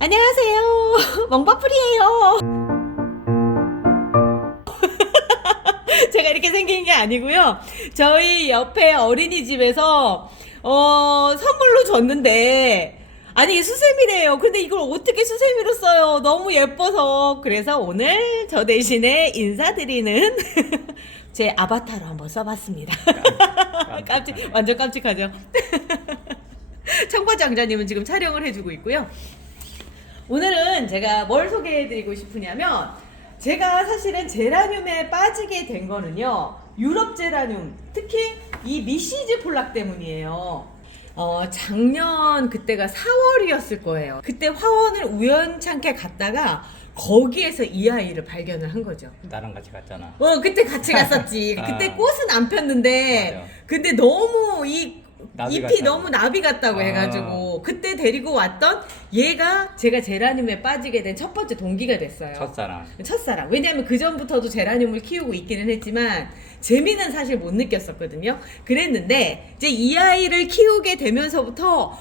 안녕하세요. 멍바풀이에요. 제가 이렇게 생긴 게 아니고요. 저희 옆에 어린이집에서 선물로 줬는데 아니 수세미래요. 근데 이걸 어떻게 수세미로 써요? 너무 예뻐서. 그래서 오늘 저 대신에 인사드리는 제 아바타로 한번 써봤습니다. 완전 깜찍하죠? 청바지 왕자님은 지금 촬영을 해주고 있고요. 오늘은 제가 뭘 소개해드리고 싶으냐면, 제가 사실은 제라늄에 빠지게 된 거는요, 유럽 제라늄, 특히 이 미시즈 폴락 때문이에요. 작년 그때가 4월이었을 거예요. 그때 화원을 우연찮게 갔다가 거기에서 이 아이를 발견을 한 거죠. 나랑 같이 갔잖아. 그때 같이 갔었지. 그때 꽃은 안 폈는데, 맞아. 근데 너무 이 나비 잎이 같다고. 너무 나비 같다고 해가지고 그때 데리고 왔던 얘가 제가 제라늄에 빠지게 된 첫 번째 동기가 됐어요. 첫사랑. 왜냐하면 그 전부터도 제라늄을 키우고 있기는 했지만 재미는 사실 못 느꼈었거든요. 그랬는데 이제 이 아이를 키우게 되면서부터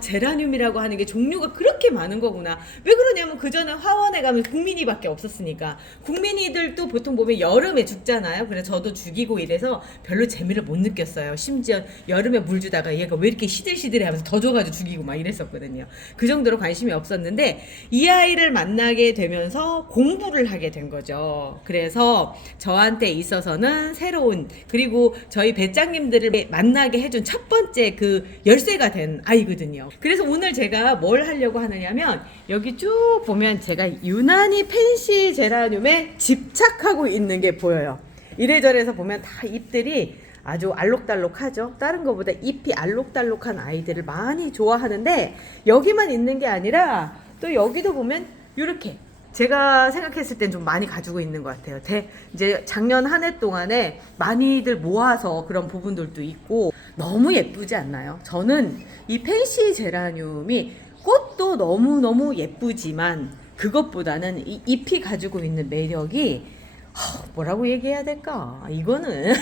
제라늄이라고 하는 게 종류가 그렇게 많은 거구나. 왜 그러냐면 그 전에 화원에 가면 국민이밖에 없었으니까. 국민이들도 보통 보면 여름에 죽잖아요. 그래서 저도 죽이고 이래서 별로 재미를 못 느꼈어요. 심지어 여름에 물 주다가 얘가 왜 이렇게 시들시들해 하면서 더 줘가지고 죽이고 막 이랬었거든요. 그 정도로 관심이 없었는데 이 아이를 만나게 되면서 공부를 하게 된 거죠. 그래서 저한테 있어서는 새로운, 그리고 저희 배짱님들을 만나게 해준 첫 번째 그 열쇠가 된 아이거든요. 그래서 오늘 제가 뭘 하려고 하느냐면, 여기 쭉 보면 제가 유난히 펜시 제라늄에 집착하고 있는 게 보여요. 이래저래서 보면 다 잎들이 아주 알록달록하죠. 다른 것보다 잎이 알록달록한 아이들을 많이 좋아하는데, 여기만 있는 게 아니라 또 여기도 보면 이렇게 제가 생각했을 땐 좀 많이 가지고 있는 것 같아요. 이제 작년 한 해 동안에 많이들 모아서 그런 부분들도 있고 너무 예쁘지 않나요? 저는 이 펜시 제라늄이 꽃도 너무너무 예쁘지만 그것보다는 이 잎이 가지고 있는 매력이 뭐라고 얘기해야 될까? 이거는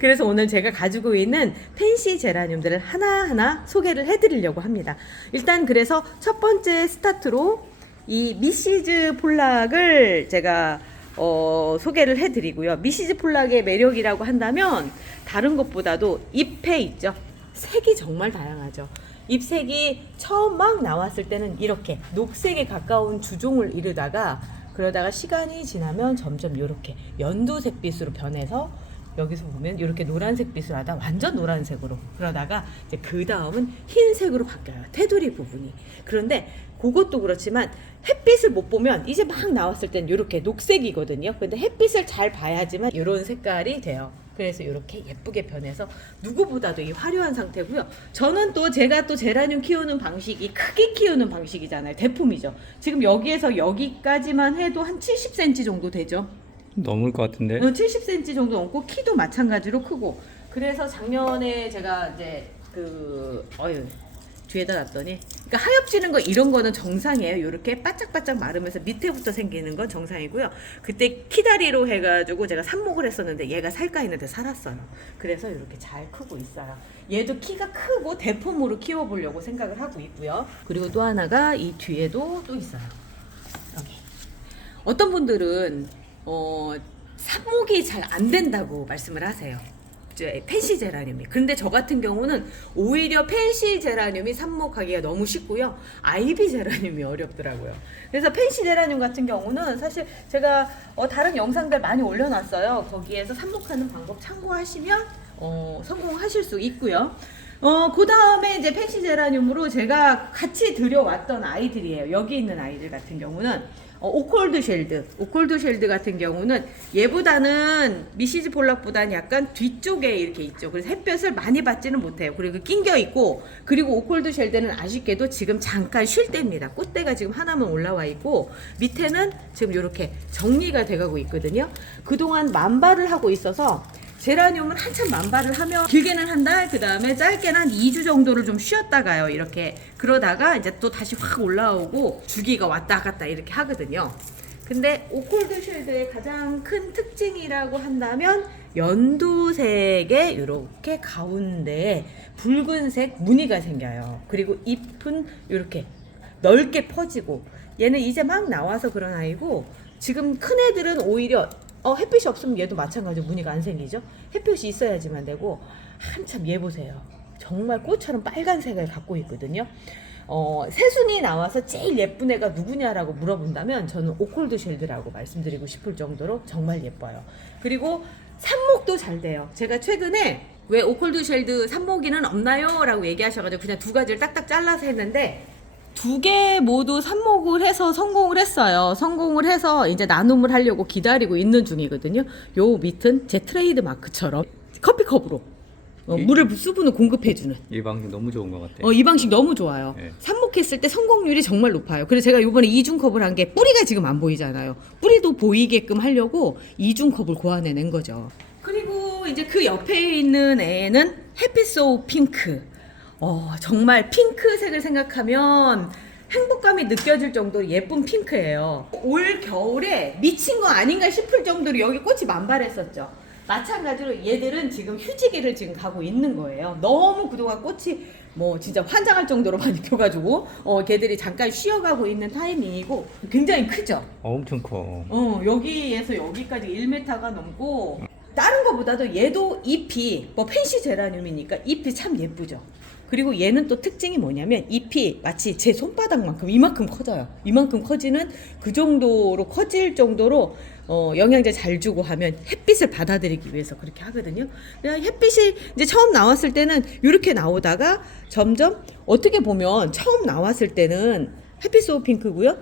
그래서 오늘 제가 가지고 있는 펜시 제라늄들을 하나하나 소개를 해드리려고 합니다. 일단 그래서 첫 번째 스타트로 이 미시즈 폴락을 제가 소개를 해드리고요. 미시즈 폴락의 매력이라고 한다면 다른 것보다도 잎에 있죠. 색이 정말 다양하죠. 잎색이 처음 막 나왔을 때는 이렇게 녹색에 가까운 주종을 이루다가 그러다가 시간이 지나면 점점 이렇게 연두색빛으로 변해서 여기서 보면 이렇게 노란색빛으로 하다 완전 노란색으로, 그러다가 이제 그 다음은 흰색으로 바뀌어요. 테두리 부분이. 그런데 그것도 그렇지만 햇빛을 못 보면 이제 막 나왔을 땐 이렇게 녹색이거든요. 근데 햇빛을 잘 봐야지만 이런 색깔이 돼요. 그래서 이렇게 예쁘게 변해서 누구보다도 이 화려한 상태고요. 저는 또 제가 또 제라늄 키우는 방식이 크게 키우는 방식이잖아요. 대품이죠. 지금 여기에서 여기까지만 해도 한 70cm 정도 되죠. 넘을 것 같은데? 70cm 정도 넘고 키도 마찬가지로 크고. 그래서 작년에 제가 이제 뒤에다 놨더니, 그러니까 하엽지는 거 이런 거는 정상이에요. 이렇게 바짝바짝 마르면서 밑에부터 생기는 건 정상이고요. 그때 키다리로 해가지고 제가 삽목을 했었는데 얘가 살까 했는데 살았어요. 그래서 이렇게 잘 크고 있어요. 얘도 키가 크고 대품으로 키워보려고 생각을 하고 있고요. 그리고 또 하나가 이 뒤에도 또 있어요. 여기. 어떤 분들은 삽목이 잘 안 된다고 말씀을 하세요. 펜시 제라늄이. 근데 저 같은 경우는 오히려 펜시 제라늄이 삽목하기가 너무 쉽고요. 아이비 제라늄이 어렵더라고요. 그래서 펜시 제라늄 같은 경우는 사실 제가 다른 영상들 많이 올려놨어요. 거기에서 삽목하는 방법 참고하시면 성공하실 수 있고요. 그 다음에 이제 펜시 제라늄으로 제가 같이 들여왔던 아이들이에요. 여기 있는 아이들 같은 경우는 오콜드 쉘드 같은 경우는 얘보다는 미시즈 폴락보다는 약간 뒤쪽에 이렇게 있죠. 그래서 햇볕을 많이 받지는 못해요. 그리고 낑겨 있고, 그리고 오콜드 쉘드는 아쉽게도 지금 잠깐 쉴 때입니다. 꽃대가 지금 하나만 올라와 있고 밑에는 지금 이렇게 정리가 돼가고 있거든요. 그동안 만발을 하고 있어서 제라늄은 한참 만발을 하면 길게는 한 달, 그 다음에 짧게는 한 2주 정도를 좀 쉬었다가요. 이렇게 그러다가 이제 또 다시 확 올라오고 주기가 왔다 갔다 이렇게 하거든요. 근데 오콜드 쉘드의 가장 큰 특징이라고 한다면 연두색에 이렇게 가운데에 붉은색 무늬가 생겨요. 그리고 잎은 이렇게 넓게 퍼지고 얘는 이제 막 나와서 그런 아이고 지금 큰 애들은 오히려 햇빛이 없으면 얘도 마찬가지로 무늬가 안 생기죠. 햇빛이 있어야지만 되고 한참 얘 보세요. 정말 꽃처럼 빨간색을 갖고 있거든요. 새순이 나와서 제일 예쁜 애가 누구냐라고 물어본다면 저는 오콜드 쉘드라고 말씀드리고 싶을 정도로 정말 예뻐요. 그리고 삽목도 잘 돼요. 제가 최근에 왜 오콜드 쉘드 삽목이는 없나요? 라고 얘기하셔가지고 그냥 두 가지를 딱딱 잘라서 했는데 두 개 모두 삽목을 해서 성공을 했어요. 성공을 해서 이제 나눔을 하려고 기다리고 있는 중이거든요. 요 밑은 제 트레이드 마크처럼 커피컵으로 물을 수분을 공급해주는 이 방식 너무 좋은 것 같아요. 이 방식 너무 좋아요. 네. 삽목했을 때 성공률이 정말 높아요. 그래서 제가 이번에 이중컵을 한 게 뿌리가 지금 안 보이잖아요. 뿌리도 보이게끔 하려고 이중컵을 고안해낸 거죠. 그리고 이제 그 옆에 있는 애는 해피소우 핑크. 정말 핑크색을 생각하면 행복감이 느껴질 정도로 예쁜 핑크예요. 올 겨울에 미친 거 아닌가 싶을 정도로 여기 꽃이 만발했었죠. 마찬가지로 얘들은 지금 휴지기를 지금 가고 있는 거예요. 너무 그동안 꽃이 뭐 진짜 환장할 정도로 많이 펴가지고 걔들이 잠깐 쉬어가고 있는 타이밍이고 굉장히 크죠. 엄청 커. 여기에서 여기까지 1m가 넘고 다른 거보다도 얘도 잎이 뭐 펜시 제라늄이니까 잎이 참 예쁘죠. 그리고 얘는 또 특징이 뭐냐면 잎이 마치 제 손바닥만큼 이만큼 커져요. 이만큼 커지는 그 정도로 커질 정도로 영양제 잘 주고 하면 햇빛을 받아들이기 위해서 그렇게 하거든요. 그냥 햇빛이 이제 처음 나왔을 때는 이렇게 나오다가 점점 어떻게 보면 처음 나왔을 때는 햇빛소우 핑크고요.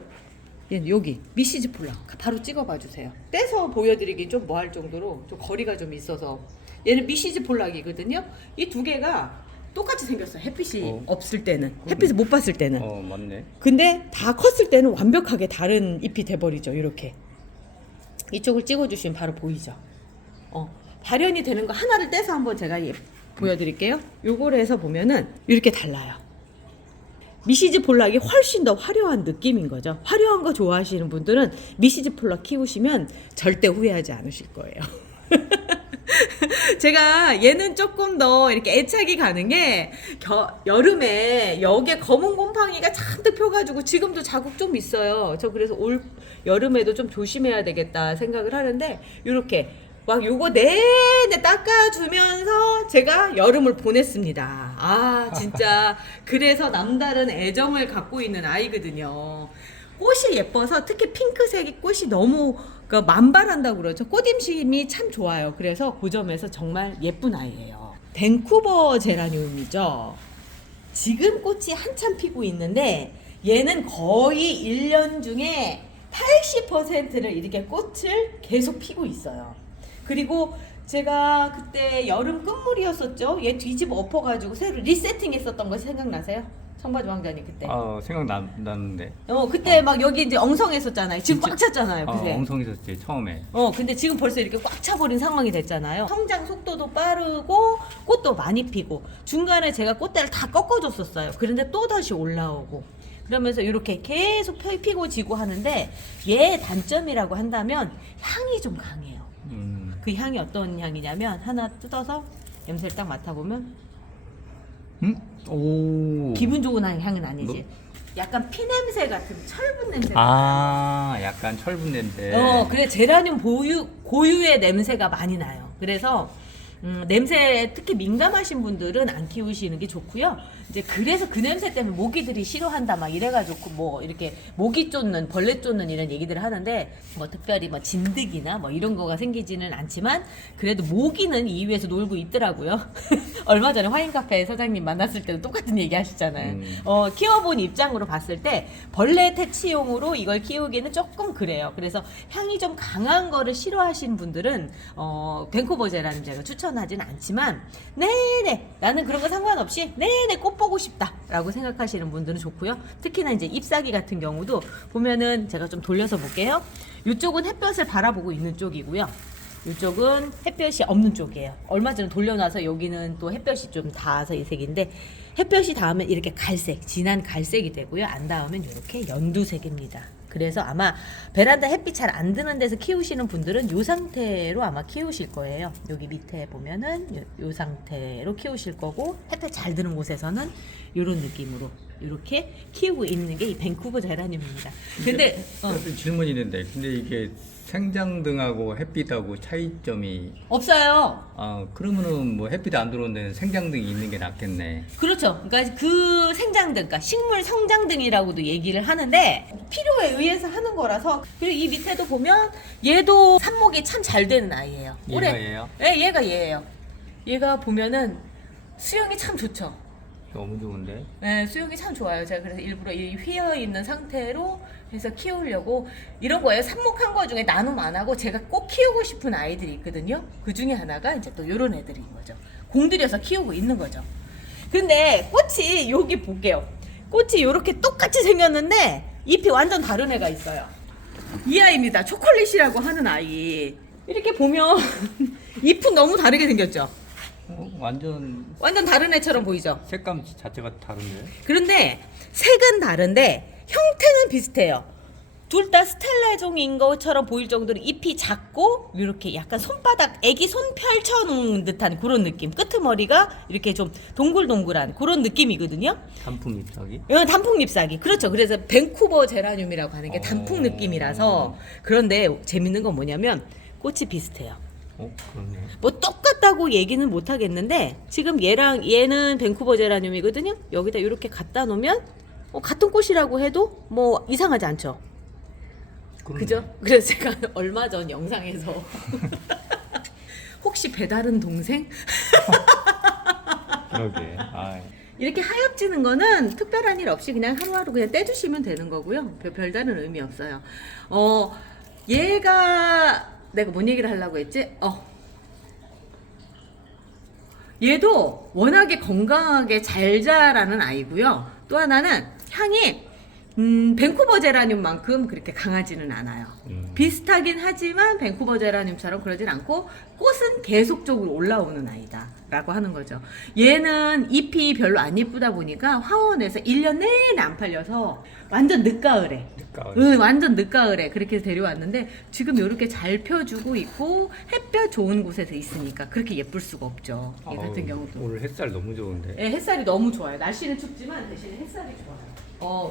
얘는 여기 미시즈 폴라 바로 찍어봐 주세요. 떼서 보여드리기 좀 뭐 할 정도로 좀 거리가 좀 있어서 얘는 미시즈 폴락이거든요. 이 두 개가 똑같이 생겼어요. 햇빛이 없을 때는 햇빛을 못 봤을 때는 맞네. 근데 다 컸을 때는 완벽하게 다른 잎이 돼버리죠. 이렇게 이쪽을 찍어주시면 바로 보이죠. 발현이 되는 거 하나를 떼서 한번 제가 보여드릴게요. 요걸 해서 보면은 이렇게 달라요. 미시즈 폴락이 훨씬 더 화려한 느낌인 거죠. 화려한 거 좋아하시는 분들은 미시즈 폴락 키우시면 절대 후회하지 않으실 거예요. 제가 얘는 조금 더 이렇게 애착이 가는 게 여름에 여기에 검은 곰팡이가 잔뜩 펴가지고 지금도 자국 좀 있어요. 저 그래서 올 여름에도 좀 조심해야 되겠다 생각을 하는데 이렇게 막 요거 내내 닦아주면서 제가 여름을 보냈습니다. 진짜 그래서 남다른 애정을 갖고 있는 아이거든요. 꽃이 예뻐서 특히 핑크색이 꽃이 너무 만발한다고 그러죠. 꽃임심이 참 좋아요. 그래서 그 점에서 정말 예쁜 아이예요. 밴쿠버 제라늄이죠. 지금 꽃이 한참 피고 있는데 얘는 거의 1년 중에 80%를 이렇게 꽃을 계속 피고 있어요. 그리고 제가 그때 여름 끝물이었었죠. 얘 뒤집어 엎어가지고 새로 리세팅 했었던 거 생각나세요? 청바지 왕자님 그때. 생각나는데. 그때 막 여기 이제 엉성했었잖아요. 지금 꽉 찼잖아요. 그새. 엉성했었지 처음에. 근데 지금 벌써 이렇게 꽉 차버린 상황이 됐잖아요. 성장 속도도 빠르고 꽃도 많이 피고 중간에 제가 꽃대를 다 꺾어줬었어요. 그런데 또 다시 올라오고 그러면서 이렇게 계속 피고 지고 하는데 얘 단점이라고 한다면 향이 좀 강해요. 그 향이 어떤 향이냐면 하나 뜯어서 냄새를 딱 맡아보면 오. 기분 좋은 향은 아니지. 약간 피 냄새 같은 철분 냄새. 약간 철분 냄새. 그래 제라늄 고유의 냄새가 많이 나요. 그래서 냄새 특히 민감하신 분들은 안 키우시는 게 좋고요. 이제 그래서 그 냄새 때문에 모기들이 싫어한다 막 이래가지고 뭐 이렇게 모기 쫓는 벌레 쫓는 이런 얘기들을 하는데 뭐 특별히 뭐 진드기나 뭐 이런 거가 생기지는 않지만 그래도 모기는 이 위에서 놀고 있더라고요. 얼마 전에 와인카페 사장님 만났을 때도 똑같은 얘기 하시잖아요. 키워본 입장으로 봤을 때 벌레 퇴치용으로 이걸 키우기는 조금 그래요. 그래서 향이 좀 강한 거를 싫어하시는 분들은 밴쿠버 제라늄 제가 추천하지는 않지만 네네 나는 그런 거 상관없이 네네 꽃 보고 싶다 라고 생각하시는 분들은 좋고요. 특히나 이제 잎사귀 같은 경우도 보면은 제가 좀 돌려서 볼게요. 이쪽은 햇볕을 바라보고 있는 쪽이고요. 이쪽은 햇볕이 없는 쪽이에요. 얼마 전에 돌려놔서 여기는 또 햇볕이 좀 닿아서 이 색인데 햇볕이 닿으면 이렇게 갈색, 진한 갈색이 되고요. 안 닿으면 이렇게 연두색입니다. 그래서 아마 베란다 햇빛 잘 안 드는 데서 키우시는 분들은 이 상태로 아마 키우실 거예요. 여기 밑에 보면은 이 상태로 키우실 거고 햇볕 잘 드는 곳에서는 이런 느낌으로 이렇게 키우고 있는 게 이 밴쿠버 제라늄입니다. 근데 질문이 있는데, 근데 이게 생장등하고 햇빛하고 차이점이 없어요. 그러면은 뭐 햇빛 안 들어오는 데는 생장등이 있는 게 낫겠네. 그렇죠. 그러니까 그 생장등, 그러니까 식물 성장등이라고도 얘기를 하는데 필요에 의해서 하는 거라서. 그리고 이 밑에도 보면 얘도 삽목이 참 잘 되는 아이예요. 얘가 얘예요? 네, 얘가 얘예요. 얘가 보면은 수영이 참 좋죠. 너무 좋은데? 네, 수영이 참 좋아요. 제가 그래서 일부러 이 휘어 있는 상태로 해서 키우려고 이런 거예요. 삽목한 거 중에 나눔 안 하고 제가 꼭 키우고 싶은 아이들이 있거든요. 그 중에 하나가 이제 또 이런 애들인 거죠. 공들여서 키우고 있는 거죠. 근데 꽃이 여기 볼게요. 꽃이 이렇게 똑같이 생겼는데 잎이 완전 다른 애가 있어요. 이 아이입니다. 초콜릿이라고 하는 아이. 이렇게 보면 잎은 너무 다르게 생겼죠. 완전 다른 애처럼 보이죠. 색감 자체가 다른데? 그런데 색은 다른데 형태는 비슷해요. 둘 다 스텔라종인 것처럼 보일 정도로 잎이 작고 이렇게 약간 손바닥 애기 손 펼쳐놓은 듯한 그런 느낌. 끄트머리가 이렇게 좀 동글동글한 그런 느낌이거든요. 단풍 잎사귀? 단풍 잎사귀. 그렇죠. 그래서 밴쿠버 제라늄이라고 하는 게 단풍 느낌이라서. 그런데 재밌는 건 뭐냐면 꽃이 비슷해요. 그렇네. 뭐 똑같다고 얘기는 못 하겠는데 지금 얘랑 얘는 밴쿠버 제라늄이거든요. 여기다 이렇게 갖다 놓으면 같은 꽃이라고 해도 뭐 이상하지 않죠. 그죠? 그래서 제가 얼마 전 영상에서 혹시 배다른 동생? 그러게. 이렇게 하엽지는 거는 특별한 일 없이 그냥 하루하루 그냥 떼주시면 되는 거고요. 별다른 의미 없어요. 얘가 내가 뭔 얘기를 하려고 했지? 얘도 워낙에 건강하게 잘 자라는 아이고요. 또 하나는 향이 밴쿠버 제라늄만큼 그렇게 강하지는 않아요. 비슷하긴 하지만 밴쿠버 제라늄처럼 그러진 않고 꽃은 계속적으로 올라오는 아이다 라고 하는 거죠. 얘는 잎이 별로 안 예쁘다 보니까 화원에서 1년 내내 안 팔려서 완전 늦가을에 완전 늦가을에 그렇게 데려왔는데 지금 이렇게 잘 펴주고 있고 햇볕 좋은 곳에서 있으니까 그렇게 예쁠 수가 없죠. 얘 같은 경우도 오늘 햇살 너무 좋은데? 네, 햇살이 너무 좋아요. 날씨는 춥지만 대신에 햇살이 좋아요.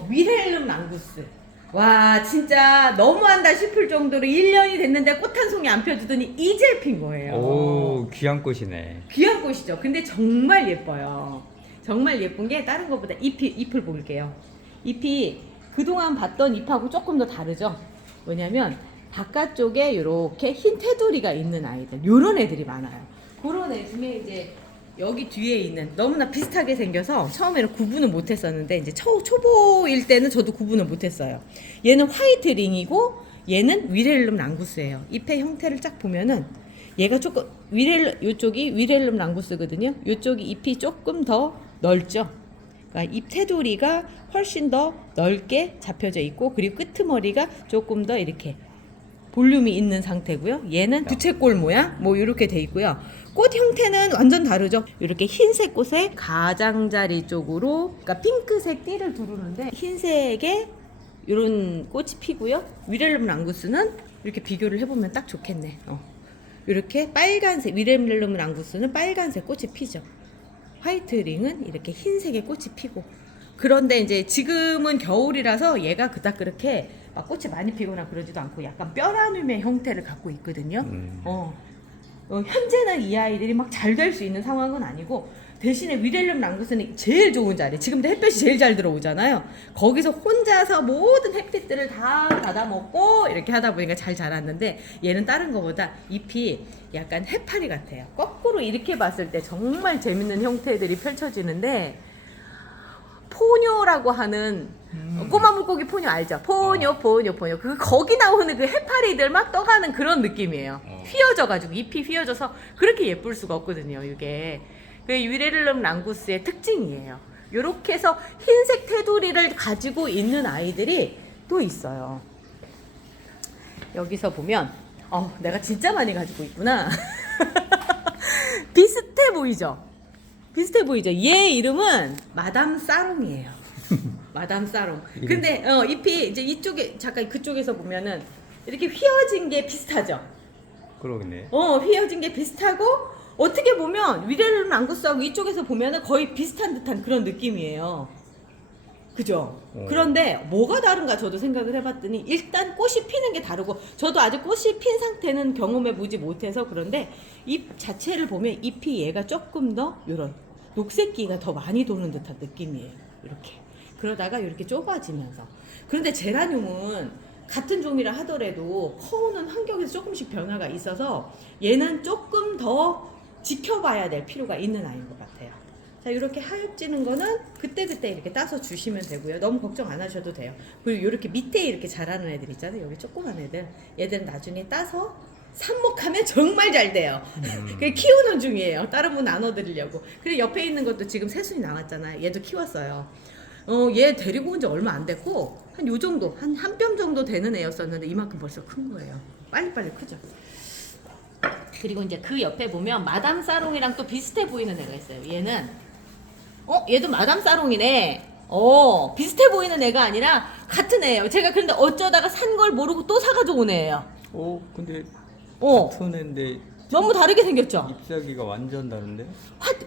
위렐름 랑구스. 와, 진짜 너무한다 싶을 정도로 1년이 됐는데 꽃 한 송이 안 펴주더니 이제 핀 거예요. 오, 귀한 꽃이네. 귀한 꽃이죠. 근데 정말 예뻐요. 정말 예쁜 게 다른 것보다 잎을 볼게요. 잎이 그동안 봤던 잎하고 조금 더 다르죠. 왜냐면 바깥쪽에 이렇게 흰 테두리가 있는 아이들, 요런 애들이 많아요. 그런 애 중에 이제 여기 뒤에 있는 너무나 비슷하게 생겨서 처음에는 구분을 못했었는데 이제 초보일 때는 저도 구분을 못했어요. 얘는 화이트 링이고 얘는 위렐름 랑구스예요. 잎의 형태를 쫙 보면은 얘가 조금 이쪽이 위렐름 랑구스거든요. 이쪽이 잎이 조금 더 넓죠. 그러니까 잎 테두리가 훨씬 더 넓게 잡혀져 있고 그리고 끄트머리가 조금 더 이렇게 볼륨이 있는 상태고요. 얘는 부채꼴 모양 뭐 이렇게 돼 있고요. 꽃 형태는 완전 다르죠. 이렇게 흰색 꽃에 가장자리 쪽으로 그러니까 핑크색 띠를 두르는데 흰색에 이런 꽃이 피고요. 위렐름 랑구스는 이렇게 비교를 해보면 딱 좋겠네. 이렇게 빨간색 위렐름 랑구스는 빨간색 꽃이 피죠. 화이트 링은 이렇게 흰색의 꽃이 피고. 그런데 이제 지금은 겨울이라서 얘가 그닥 그렇게 막 꽃이 많이 피거나 그러지도 않고 약간 뼈라눔의 형태를 갖고 있거든요. 현재는 이 아이들이 막 잘 될 수 있는 상황은 아니고 대신에 위렐름 랑구스는 제일 좋은 자리, 지금도 햇볕이 제일 잘 들어오잖아요. 거기서 혼자서 모든 햇빛들을 다 받아먹고 이렇게 하다 보니까 잘 자랐는데 얘는 다른 것보다 잎이 약간 해파리 같아요. 거꾸로 이렇게 봤을 때 정말 재밌는 형태들이 펼쳐지는데 포뇨라고 하는 꼬마 물고기 포뇨 알죠? 포뇨. 거기 나오는 그 해파리들 막 떠가는 그런 느낌이에요. 휘어져가지고 잎이 휘어져서 그렇게 예쁠 수가 없거든요. 이게 그 위렐름 랑구스의 특징이에요. 이렇게 해서 흰색 테두리를 가지고 있는 아이들이 또 있어요. 여기서 보면 내가 진짜 많이 가지고 있구나. 비슷해 보이죠? 얘 이름은 마담 사롱이에요. 마담 사롱. 근데 잎이 이제 이쪽에 잠깐 그쪽에서 보면은 이렇게 휘어진 게 비슷하죠. 그러겠네. 휘어진 게 비슷하고 어떻게 보면 위렐름 랑구스하고 이쪽에서 보면은 거의 비슷한 듯한 그런 느낌이에요. 그죠? 그런데 뭐가 다른가 저도 생각을 해봤더니 일단 꽃이 피는 게 다르고 저도 아직 꽃이 핀 상태는 경험해 보지 못해서 그런데 잎 자체를 보면 잎이 얘가 조금 더 이런 녹색기가 더 많이 도는 듯한 느낌이에요. 이렇게 그러다가 이렇게 좁아지면서 그런데 제라늄은 같은 종이라 하더라도 커오는 환경에서 조금씩 변화가 있어서 얘는 조금 더 지켜봐야 될 필요가 있는 아이인 것 같아요. 자, 이렇게 하엽지는 거는 그때그때 이렇게 따서 주시면 되고요. 너무 걱정 안 하셔도 돼요. 그리고 이렇게 밑에 이렇게 자라는 애들 있잖아요. 여기 조그만 애들. 얘들은 나중에 따서 삽목하면 정말 잘 돼요. 그게 키우는 중이에요. 다른 분 나눠드리려고. 그리고 옆에 있는 것도 지금 새순이 나왔잖아요. 얘도 키웠어요. 얘 데리고 온 지 얼마 안 됐고 한 요 정도, 한 뼘 정도 되는 애였었는데 이만큼 벌써 큰 거예요. 빨리빨리 크죠. 그리고 이제 그 옆에 보면 마담 사롱이랑 또 비슷해 보이는 애가 있어요. 얘는 얘도 마담 사롱이네. 비슷해 보이는 애가 아니라 같은 애예요. 제가 그런데 어쩌다가 산 걸 모르고 또 사가지고 온 애예요. 근데 어. 같은 애인데 너무 다르게 생겼죠? 잎사귀가 완전 다른데?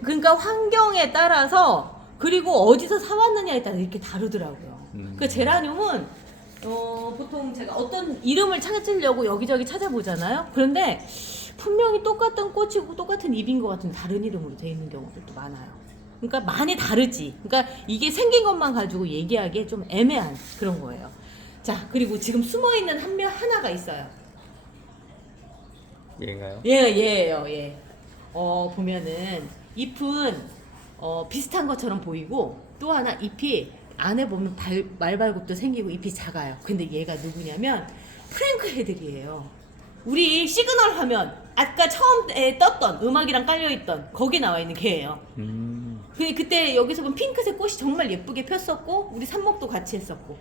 그러니까 환경에 따라서 그리고 어디서 사왔느냐에 따라 이렇게 다르더라고요. 그 제라늄은 보통 제가 어떤 이름을 찾으려고 여기저기 찾아보잖아요. 그런데 분명히 똑같은 꽃이고 똑같은 잎인 것 같은 다른 이름으로 되어 있는 경우도 많아요. 그러니까 많이 다르지. 그러니까 이게 생긴 것만 가지고 얘기하기에 좀 애매한 그런 거예요. 자, 그리고 지금 숨어 있는 하나가 있어요. 얘인가요? 얘예요, 얘. 보면은 잎은 비슷한 것처럼 보이고 또 하나 잎이 안에 보면 말발굽도 생기고 잎이 작아요. 근데 얘가 누구냐면 프랭크 헤들이에요. 우리 시그널 화면 아까 처음에 떴던 음악이랑 깔려있던 거기 나와 있는 걔예요. 그때 여기서 보면 핑크색 꽃이 정말 예쁘게 폈었고 우리 삽목도 같이 했었고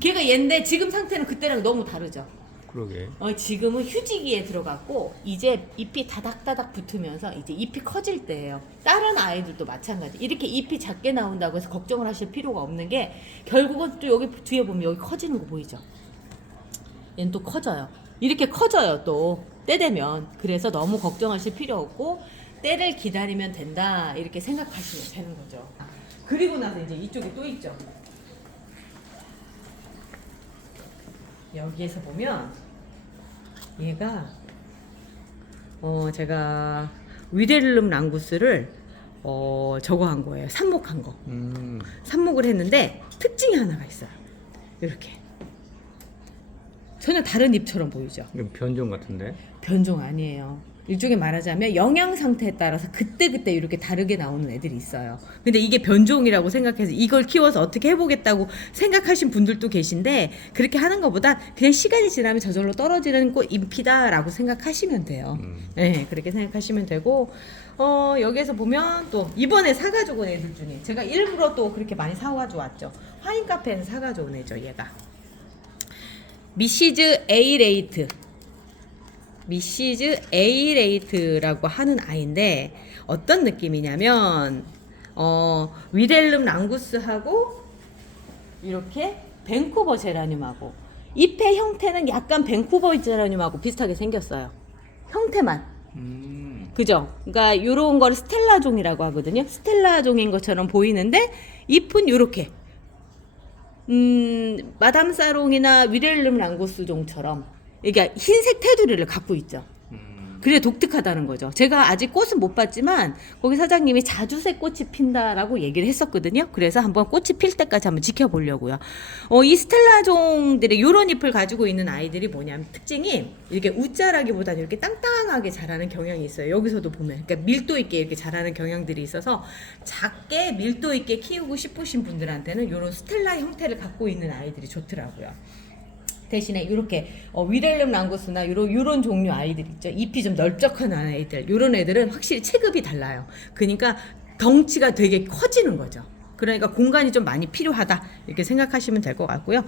걔가 얘인데 지금 상태는 그때랑 너무 다르죠. 그러게. 지금은 휴지기에 들어갔고 이제 잎이 다닥다닥 붙으면서 이제 잎이 커질 때예요. 다른 아이들도 마찬가지. 이렇게 잎이 작게 나온다고 해서 걱정을 하실 필요가 없는 게 결국은 또 여기 뒤에 보면 여기 커지는 거 보이죠? 얘는 또 커져요. 이렇게 커져요 또 때 되면. 그래서 너무 걱정하실 필요 없고 때를 기다리면 된다 이렇게 생각하시면 되는 거죠. 그리고 나서 이제 이쪽에 또 있죠. 여기에서 보면 얘가 제가 위델름 랑구스를 저거 한 거예요. 삽목한 거. 삽목을 했는데 특징이 하나가 있어요. 이렇게 전혀 다른 잎처럼 보이죠. 이건 변종 같은데? 변종 아니에요. 일종의 말하자면 영양 상태에 따라서 그때그때 이렇게 다르게 나오는 애들이 있어요. 근데 이게 변종이라고 생각해서 이걸 키워서 어떻게 해보겠다고 생각하신 분들도 계신데 그렇게 하는 것보다 그냥 시간이 지나면 저절로 떨어지는 잎이다라고 생각하시면 돼요. 네, 그렇게 생각하시면 되고 여기에서 보면 또 이번에 사가지고 온 애들 중에 제가 일부러 또 그렇게 많이 사가지고 왔죠. 화인 카페에서 사가지고 온 애죠. 얘가 미시즈 에이레이트라고 하는 아이인데 어떤 느낌이냐면 위델름 랑구스하고 이렇게 밴쿠버 제라늄하고 잎의 형태는 약간 밴쿠버 제라늄하고 비슷하게 생겼어요. 형태만. 그죠? 그러니까 요런 걸 스텔라종이라고 하거든요. 스텔라종인 것처럼 보이는데 잎은 요렇게 마담 사롱이나 위렐름 랑구스종처럼 이게 흰색 테두리를 갖고 있죠. 그래 독특하다는 거죠. 제가 아직 꽃은 못 봤지만 거기 사장님이 자주색 꽃이 핀다라고 얘기를 했었거든요. 그래서 한번 꽃이 필 때까지 한번 지켜보려고요. 이 스텔라종들의 이런 잎을 가지고 있는 아이들이 뭐냐면 특징이 이렇게 웃자라기보다는 이렇게 땅땅하게 자라는 경향이 있어요. 여기서도 보면 그러니까 밀도 있게 이렇게 자라는 경향들이 있어서 작게 밀도 있게 키우고 싶으신 분들한테는 이런 스텔라 형태를 갖고 있는 아이들이 좋더라고요. 대신에 이렇게 위렐름 랑구스나 요런 종류 아이들 있죠. 잎이 좀 넓적한 아이들, 요런 애들은 확실히 체급이 달라요. 그러니까 덩치가 되게 커지는 거죠. 그러니까 공간이 좀 많이 필요하다 이렇게 생각하시면 될 것 같고요.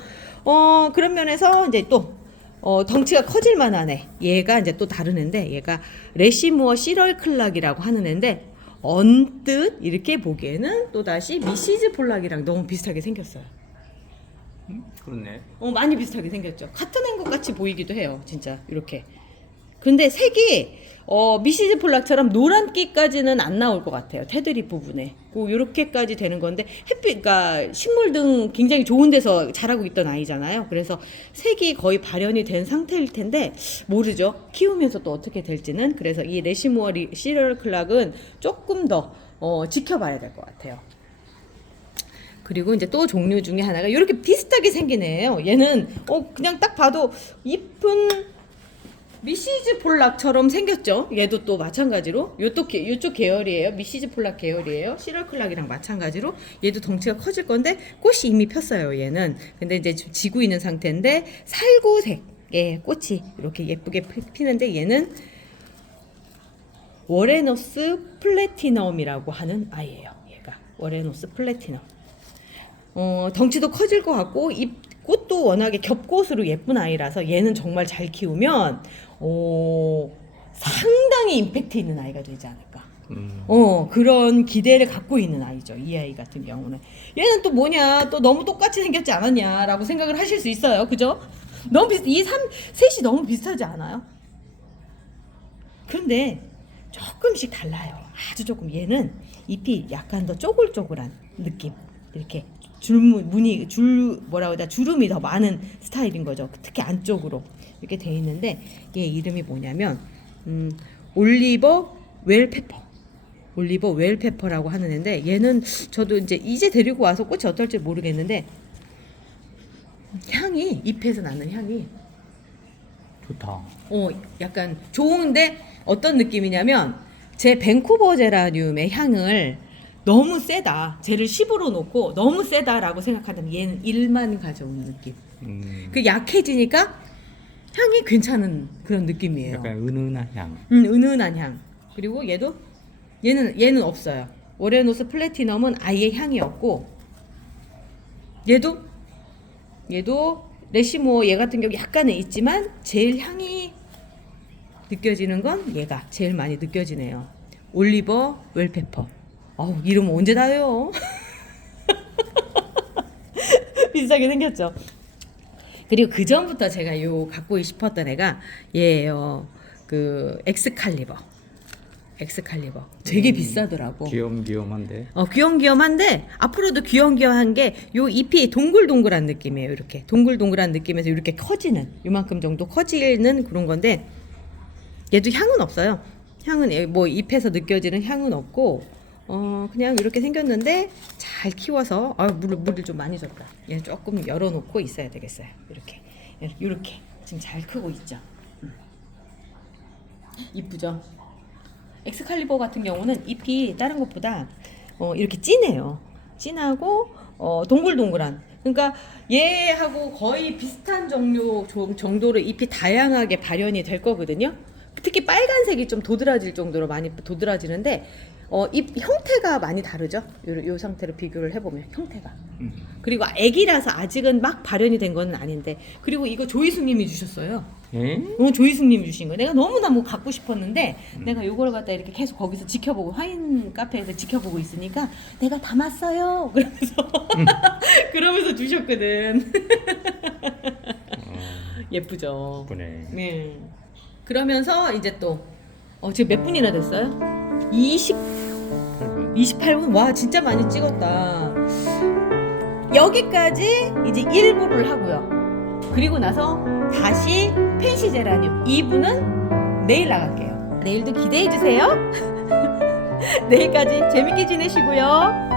그런 면에서 이제 또 덩치가 커질 만한 애, 얘가 이제 또 다른 애인데 얘가 레시무어 시럴클락이라고 하는 애인데 언뜻 이렇게 보기에는 또 다시 미시즈 폴락이랑 너무 비슷하게 생겼어요. 그렇네. 많이 비슷하게 생겼죠. 같은 애인 것 같이 보이기도 해요. 진짜 이렇게. 근데 색이 미시즈 폴락처럼 노란기까지는 안 나올 것 같아요. 테두리 부분에. 요렇게까지 되는 건데 그러니까 식물 등 굉장히 좋은 데서 자라고 있던 아이잖아요. 그래서 색이 거의 발현이 된 상태일 텐데 모르죠. 키우면서 또 어떻게 될지는. 그래서 이 레시무어 시리얼 클락은 조금 더 지켜봐야 될 것 같아요. 그리고 이제 또 종류 중에 하나가 이렇게 비슷하게 생긴 애예요. 얘는 그냥 딱 봐도 잎은 미시즈 폴락처럼 생겼죠. 얘도 또 마찬가지로 요쪽 계열이에요. 미시즈 폴락 계열이에요. 시럴클락이랑 마찬가지로 얘도 덩치가 커질 건데 꽃이 이미 폈어요. 얘는 근데 이제 지금 지고 있는 상태인데 살구색의 꽃이 이렇게 예쁘게 피는데 얘는 워레노스 플래티넘이라고 하는 아이예요. 얘가 워레노스 플래티넘. 덩치도 커질 것 같고 꽃도 워낙에 겹꽃으로 예쁜 아이라서 얘는 정말 잘 키우면 상당히 임팩트 있는 아이가 되지 않을까. 그런 기대를 갖고 있는 아이죠. 이 아이 같은 경우는. 얘는 또 뭐냐, 또 너무 똑같이 생겼지 않았냐라고 생각을 하실 수 있어요. 그죠? 너무 셋이 너무 비슷하지 않아요? 그런데 조금씩 달라요. 아주 조금. 얘는 잎이 약간 더 쪼글쪼글한 느낌. 이렇게 주름이 더 많은 스타일인 거죠. 특히 안쪽으로 이렇게 돼 있는데 얘 이름이 뭐냐면 올리버 웰페퍼라고 하는 애인데 얘는 저도 이제 데리고 와서 꽃이 어떨지 모르겠는데 향이 잎에서 나는 향이 좋다. 약간 좋은데 어떤 느낌이냐면 제 밴쿠버 제라늄의 향을 너무 세다. 쟤를 10으로 놓고 너무 세다라고 생각한다면 얘는 1만 가져오는 느낌. 그 약해지니까 향이 괜찮은 그런 느낌이에요. 약간 은은한 향. 은은한 향. 그리고 얘는 없어요. 오레노스 플래티넘은 아예 향이 없고 얘도 레시무어 얘 같은 경우 약간은 있지만 제일 향이 느껴지는 건 얘가 제일 많이 느껴지네요. 올리버 웰페퍼. 이름 언제 다 해요? 비슷하게 생겼죠. 그리고 그 전부터 제가 갖고 싶었던 애가 얘예요. 그 엑스칼리버. 되게 비싸더라고. 귀염귀염한데. 귀염귀염한데 앞으로도 귀염귀염한 게 요 잎이 동글동글한 느낌이에요. 이렇게 동글동글한 느낌에서 이렇게 커지는 요만큼 정도 커지는 그런 건데 얘도 향은 없어요. 향은 뭐 잎에서 느껴지는 향은 없고 그냥 이렇게 생겼는데 잘 키워서 물을 좀 많이 줬다. 얘는 조금 열어놓고 있어야 되겠어요. 이렇게 지금 잘 크고 있죠. 이쁘죠. 엑스칼리버 같은 경우는 잎이 다른 것보다 이렇게 진해요. 진하고 동글동글한. 그러니까 얘하고 거의 비슷한 정도로 잎이 다양하게 발현이 될 거거든요. 특히 빨간색이 좀 도드라질 정도로 많이 도드라지는데 잎 형태가 많이 다르죠. 요 상태로 비교를 해보면 형태가. 그리고 애기라서 아직은 막 발현이 된 건 아닌데. 그리고 이거 조이숙님이 주셨어요. 조이숙님이 주신 거. 내가 너무나 갖고 싶었는데 내가 요걸 갖다 이렇게 계속 거기서 지켜보고 와인 카페에서 지켜보고 있으니까 내가 담았어요. 그러면서 주셨거든. 예쁘죠. 예쁘네. 네. 그러면서 이제 또 지금 몇 분이나 됐어요? 28분? 와 진짜 많이 찍었다. 여기까지 이제 1부를 하고요. 그리고 나서 다시 펜시 제라늄 2부는 내일 나갈게요. 내일도 기대해주세요. 내일까지 재밌게 지내시고요.